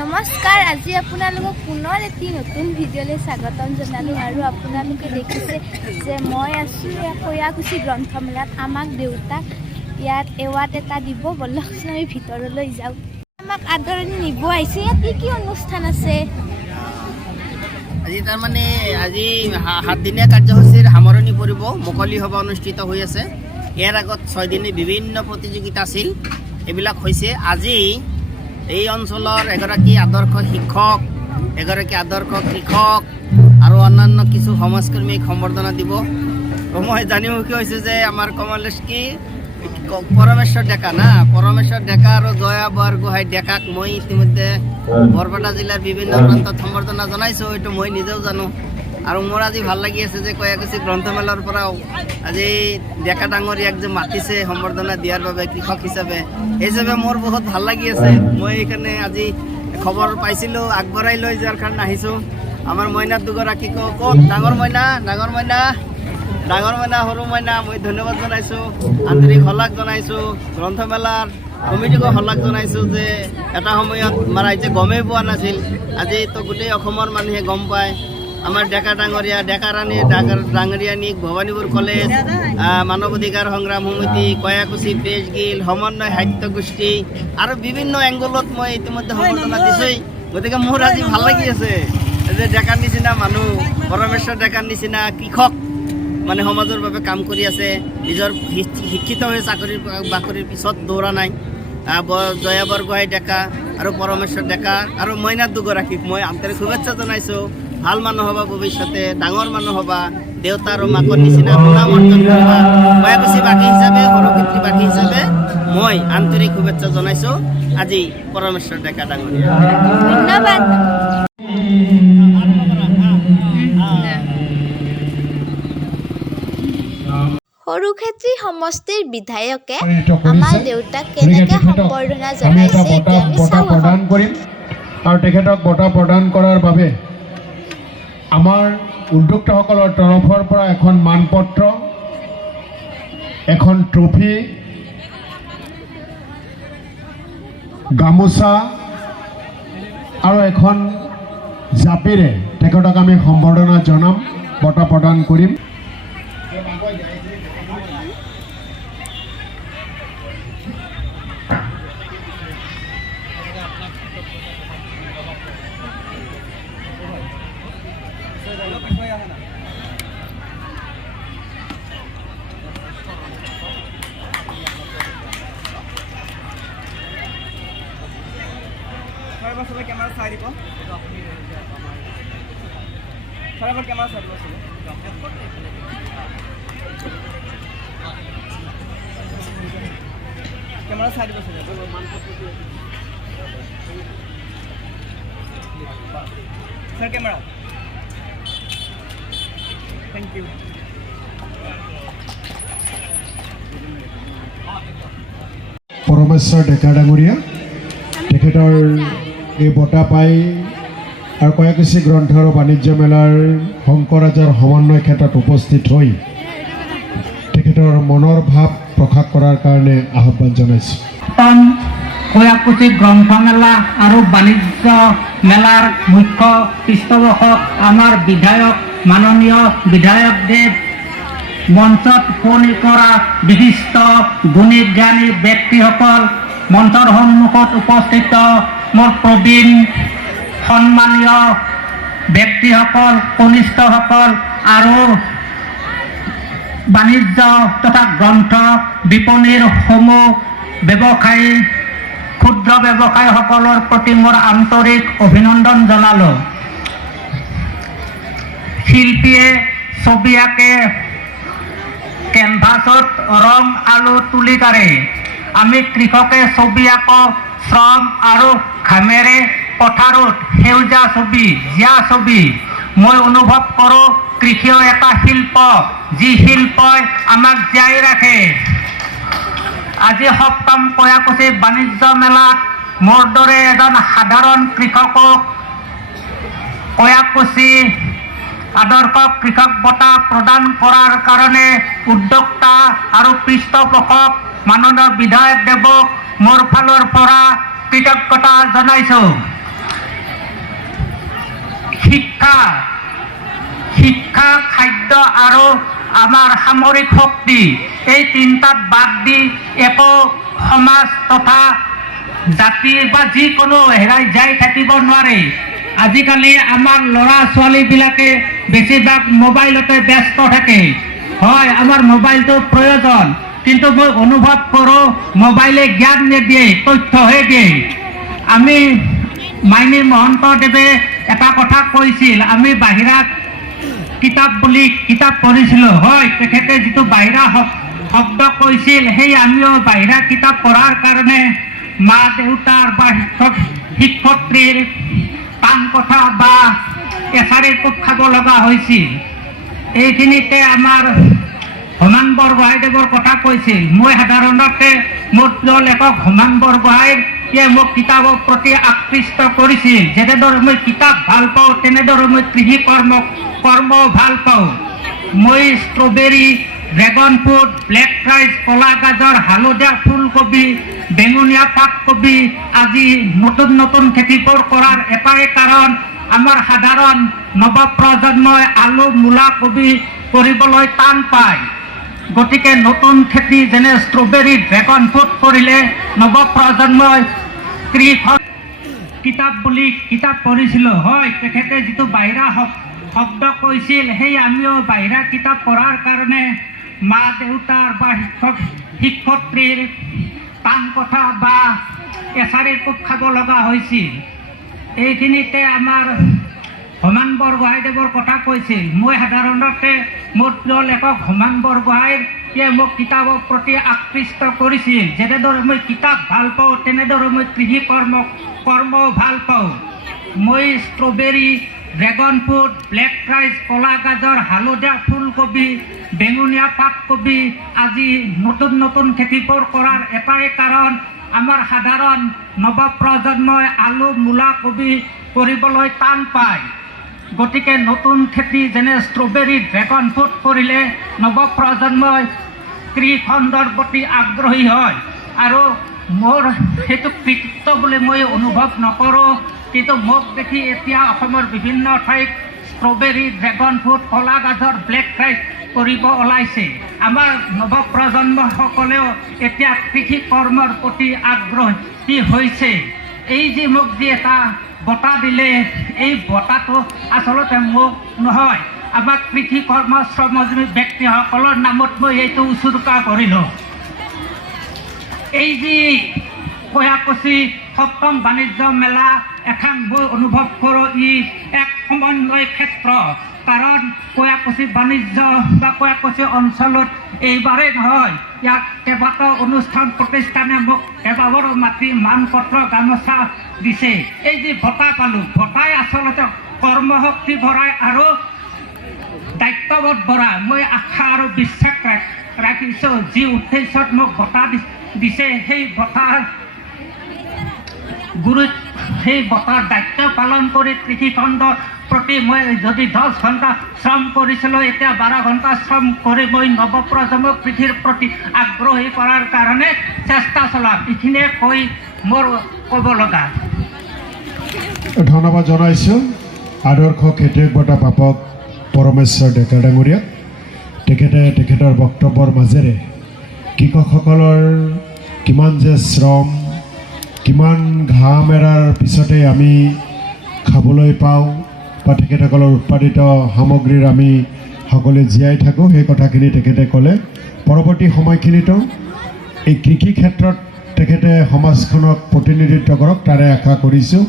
নমস্কাৰ, আজি আপোনালোকক পুনৰ এটি নতুন ভিডিঅ'লৈ স্বাগতম জনালোঁ। আৰু আপোনালোকে দেখিছে যে মই আছোঁ কয়াকুছি গ্ৰন্থমেলাত। আমাক দেউতাক ইয়াত এৱাৰ্ড এটা দিব। ব'লকচোন আমি ভিতৰলৈ যাওঁ। আমাক আদৰণি নিব আহিছে। ইয়াত কি অনুষ্ঠান আছে? আজি তাৰমানে আজি 7 দিনীয়া কাৰ্যসূচীৰ সামৰণি পৰিব। মুকলি সভা অনুষ্ঠিত হৈ আছে। ইয়াৰ আগত 6 দিনী বিভিন্ন প্ৰতিযোগিতা আছিল। এইবিলাক হৈছে আজি এই অঞ্চলৰ এগৰাকী আদৰ্শ শিক্ষক, এগৰাকী আদৰ্শ কৃষক আৰু অন্যান্য কিছু সমাজকৰ্মীক সম্বৰ্ধনা দিব। মই জানিবলগী হৈছোঁ যে আমাৰ কমলেশ পৰমেশ্বৰ ডেকা পৰমেশ্বৰ ডেকা আৰু জয়া বৰগোহাঁই ডেকাক মই ইতিমধ্যে বৰপেটা জিলাৰ বিভিন্ন প্ৰান্তত সম্বৰ্ধনা জনাইছোঁ। এইটো মই নিজেও জানো। আৰু মোৰ আজি ভাল লাগি আছে যে কয়াকুছি গ্ৰন্থমেলাৰ পৰাও আজি ডেকা ডাঙৰীয়াক যে মাতিছে সম্বৰ্ধনা দিয়াৰ বাবে কৃষক হিচাপে, সেই হিচাপে মোৰ বহুত ভাল লাগি আছে। মই সেইকাৰণে আজি খবৰ পাইছিলোঁ, আগবঢ়াই লৈ যোৱাৰ কাৰণে আহিছোঁ। আমাৰ মইনা দুগৰাকীক ক'ত ডাঙৰ মইনা সৰু মইনা মই ধন্যবাদ জনাইছোঁ, আন্তৰিক শলাগ জনাইছোঁ। গ্ৰন্থমেলাৰ কমিটিকো শলাগ জনাইছোঁ যে এটা সময়ত আমাৰ ৰাইজে গমেই পোৱা নাছিল, আজিতো গোটেই অসমৰ মানুহে গম পায়। আমাৰ ডেকা ডাঙৰীয়ানীক ভৱানীপুৰ কলেজ, মানৱ অধিকাৰ সংগ্ৰাম সমিতি, কয়াকুছি প্ৰেছ গিল্ড, সমন্বয় সাহিত্য গোষ্ঠী আৰু বিভিন্ন এংগলত মই ইতিমধ্যে সম্বৰ্ধনা দিছোঁই। গতিকে মোৰ আজি ভাল লাগি আছে যে ডেকাৰ নিচিনা মানুহ, পৰমেশ্বৰ ডেকাৰ নিচিনা কৃষক মানে সমাজৰ বাবে কাম কৰি আছে, নিজৰ শিক্ষিত হৈ চাকৰি বাকৰিৰ পিছত দৌৰা নাই। জয়া বৰগোহাঁই ডেকা আৰু পৰমেশ্বৰ ডেকা আৰু মইনা দুগৰাকীক মই আন্তৰিক শুভেচ্ছা জনাইছোঁ। ভাল মানুহ হ'বা, ভৱিষ্যতে ডাঙৰ মানুহ হ'বা, দেউতা আৰু মাকৰ নিচিনা সুনাম অৰ্জন কৰিবা। কয়াকুছিবাসী হিচাপে, সৰুক্ষেত্ৰীবাসী হিচাপে মই আন্তৰিক শুভেচ্ছা জনাইছোঁ আজি পৰমেশ্বৰ ডেকা ডাঙৰীয়া। ধন্যবাদ। সৰুক্ষেত্ৰী সমষ্টিৰ বিধায়কে আমাৰ দেউতাক কেনেকৈ সম্বৰ্ধনা জনাইছে এতিয়া আমি চাওঁ। প্ৰদান কৰিম আৰু তেখেতক বঁটা প্ৰদান কৰাৰ বাবে আমাৰ উদ্যোক্তাসকলৰ তৰফৰ পৰা এখন মানপত্ৰ, এখন ট্ৰফি, গামোচা আৰু এখন জাপিৰে তেখেতক আমি সম্বৰ্ধনা জনাম, বঁটা প্ৰদান কৰিম। কেমেৰা চাই দিব, কেমেৰা চাই দিব, কেমেৰা চাই দিব স্যাৰ, কেমেৰা। Thank U. পৰমেশ্বৰ ডেকা ডাঙৰীয়া তেখেতৰ এই বঁটা পাই আৰু কয়াকুছি গ্ৰন্থ আৰু বাণিজ্য মেলাৰ শংকৰাজৰ সমন্বয় ক্ষেত্ৰত উপস্থিত হৈ তেখেতৰ মনৰ ভাৱ প্ৰকাশ কৰাৰ কাৰণে আহ্বান জনাইছোঁ। কয়াকুছি গ্ৰন্থমেলা আৰু বাণিজ্য মেলাৰ মুখ্য পৃষ্ঠপোষক আমাৰ বিধায়ক, মাননীয় বিধায়কদেৱ, মঞ্চত উপনীত কৰা বিশিষ্ট গুণী জ্ঞানী ব্যক্তিসকল, মঞ্চৰ সন্মুখত উপস্থিত মোৰ প্ৰবীণ সন্মানীয় ব্যক্তিসকল, কনিষ্ঠসকল আৰু বাণিজ্য তথা গ্ৰন্থ বিপণীৰ সমূহ ব্যৱসায়ী, ক্ষুদ্ৰ ব্যৱসায়ীসকলৰ প্ৰতি মোৰ আন্তৰিক অভিনন্দন জনালোঁ। শিল্পীয়ে ছবি আঁকে, কেনভাছত ৰং আলো তুলি তাৰে। আমি কৃষকে ছবি আঁকো শ্ৰম আৰু ঘামেৰে, পথাৰত সেউজীয়া ছবি, জীয়া ছবি। মই অনুভৱ কৰোঁ কৃষিও এটা শিল্প, যি শিল্পই আমাক জীয়াই ৰাখে। আজি 7ম কয়াকুছি বাণিজ্য মেলাত মোৰ দৰে এজন সাধাৰণ কৃষকক কয়াকুছি আদৰ্শ কৃষক বঁটা প্ৰদান কৰাৰ কাৰণে উদ্যোক্তা আৰু পৃষ্ঠপোষক মাননীয় বিধায়ক দেৱক মোৰ ফালৰ পৰা কৃতজ্ঞতা জনাইছোঁ। শিক্ষা খাদ্য আৰু আমাৰ সামৰিক শক্তি এই তিনিটাত বাদ দি একো সমাজ তথা জাতি বা যিকোনো হেৰাই যাই থাকিব নোৱাৰে। আজিকালি আমাৰ ল'ৰা ছোৱালীবিলাকে বেছিভাগ মোবাইলতে ব্যস্ত থাকে। হয়, আমাৰ মোবাইলটো প্ৰয়োজন, কিন্তু মই অনুভৱ কৰোঁ মোবাইলে জ্ঞান নিদিয়ে, তথ্যহে দিয়ে। আমি মাইনী মহন্তদেৱে এটা কথা কৈছিল, আমি বাহিৰা কিতাপ বুলি কিতাপ পঢ়িছিলোঁ। হয়, তেখেতে যিটো বাহিৰা শব্দ কৈছিল সেই আমিও বাহিৰা কিতাপ পঢ়াৰ কাৰণে মা দেউতাৰ বা শিক্ষয়িত্ৰীৰ টান কথা বা এচাৰি কোব খাব লগা হৈছিল। এইখিনিতে আমাৰ হোমান বৰগোহাঁইদেৱৰ কথা কৈছিল। মই সাধাৰণতে মোৰ প্ৰিয় লেখক হোমান বৰগোহাঁইয়ে মোক কিতাপৰ প্ৰতি আকৃষ্ট কৰিছিল। যেনেদৰে মই কিতাপ ভাল পাওঁ তেনেদৰে মই কৃষি কৰ্ম ভাল পাওঁ। মই strawberry, dragon fruit, black rice, কলা গাজৰ, হালধীয়া ফুলকবি, বেঙুনীয়া পাতকবি আজি নতুন নতুন খেতিবোৰ কৰাৰ এটাই কাৰণ আমাৰ সাধাৰণ নৱপ্ৰজন্মই আলু, মূলা, কবি কৰিবলৈ টান পায়। গতিকে নতুন খেতি যেনে ষ্ট্ৰবেৰী, ড্ৰেগন ফ্ৰুট কৰিলে নৱপ্ৰজন্মই কিতাপ বুলি কিতাপ পঢ়িছিলোঁ। হয়, তেখেতে যিটো বাহিৰা শব্দ কৈছিল সেই আমিও বাহিৰা কিতাপ পঢ়াৰ কাৰণে মা দেউতাৰ বা শিক্ষয়িত্ৰীৰ টান কথা বা এচাৰি কোব খাব লগা হৈছিল। এইখিনিতে আমাৰ হোমান বৰগোহাঁইদেৱৰ কথা কৈছিল। মই সাধাৰণতে মোৰ প্ৰিয় লেখক হোমান বৰগোহাঁইয়ে মোক কিতাপৰ প্ৰতি আকৃষ্ট কৰিছিল। যেনেদৰে মই কিতাপ ভাল পাওঁ তেনেদৰে মই কৃষি কৰ্ম ভাল পাওঁ। মই strawberry, dragon fruit, black rice, কলা গাজৰ, হালধীয়া ফুলকবি, বেঙুনীয়া পাতকবি আজি নতুন নতুন খেতিবোৰ কৰাৰ এটাই কাৰণ আমাৰ সাধাৰণ নৱপ্ৰজন্মই আলু, মূলা, কবি কৰিবলৈ টান পায়। গতিকে নতুন খেতি যেনে ষ্ট্ৰবেৰী, ড্ৰেগন ফ্ৰুট কৰিলে নৱপ্ৰজন্মই কৃষিখণ্ডৰ প্ৰতি আগ্ৰহী হয়। আৰু মোৰ সেইটো কৃতিত্ব বুলি মই অনুভৱ নকৰোঁ, কিন্তু মোক দেখি এতিয়া অসমৰ বিভিন্ন ঠাইত ষ্ট্ৰবেৰী, ড্ৰেগন ফ্ৰুট, কলা গাজৰ, ব্লেক ৰাইচ কৰিব ওলাইছে। আমাৰ নৱপ্ৰজন্মসকলেও এতিয়া কৃষি কৰ্মৰ প্ৰতি আগ্ৰহী হৈছে। এই যে মোক যি এটা বঁটা দিলে, এই বঁটাটো আচলতে মোক নহয়, আমাক কৃষি শ্ৰমজীৱী ব্যক্তিসকলৰ নামত মই এইটো উচৰ্গা কৰিলোঁ। এই যি কয়াকুছি ৭ম বাণিজ্য মেলা এখন মই অনুভৱ কৰোঁ ই এক সমন্বয় ক্ষেত্ৰ। কাৰণ কয়াকুছি বাণিজ্য বা কয়াকুছি অঞ্চলত এইবাৰেই নহয়, ইয়াত কেইবাটাও অনুষ্ঠান প্ৰতিষ্ঠানে মোক কেইবাবাৰো মাতি মানপত্ৰ, গামোচা দিছে। এই যি বঁটা পালোঁ, বঁটাই আচলতে কৰ্মশক্তি ভৰাই আৰু দায়িত্ববোধ ভৰাই। মই আশা আৰু বিশ্বাস ৰাখিছোঁ যি উদ্দেশ্যত মোক বঁটা দিছে সেই বঁটাৰ সেই বঁটাৰ দায়িত্ব পালন কৰি কৃষিখণ্ডৰ প্ৰতি মই যদি 10 ঘণ্টা শ্ৰম কৰিছিলোঁ, এতিয়া 12 ঘণ্টা শ্ৰম কৰি মই নৱপ্ৰজন্মক কৃষিৰ প্ৰতি আগ্ৰহী কৰাৰ কাৰণে চেষ্টা চলাম। এইখিনিয়ে কৈ মোৰ ক'ব লগা। ধন্যবাদ জনাইছোঁ আদৰ্শ খেতিয়ক বঁটা প্ৰাপক পৰমেশ্বৰ ডেকা ডাঙৰীয়াক। তেখেতৰ বক্তব্যৰ মাজেৰে কৃষকসকলৰ কিমান যে শ্ৰম, কিমান ঘাম এৰাৰ পিছতে আমি খাবলৈ পাওঁ বা তেখেতসকলৰ উৎপাদিত সামগ্ৰীৰ আমি সকলোৱে জীয়াই থাকোঁ, সেই কথাখিনি তেখেতে ক'লে। পৰৱৰ্তী সময়খিনিতো এই কৃষি ক্ষেত্ৰত তেখেতে সমাজখনক প্ৰতিনিধিত্ব কৰক তাৰে আশা কৰিছোঁ।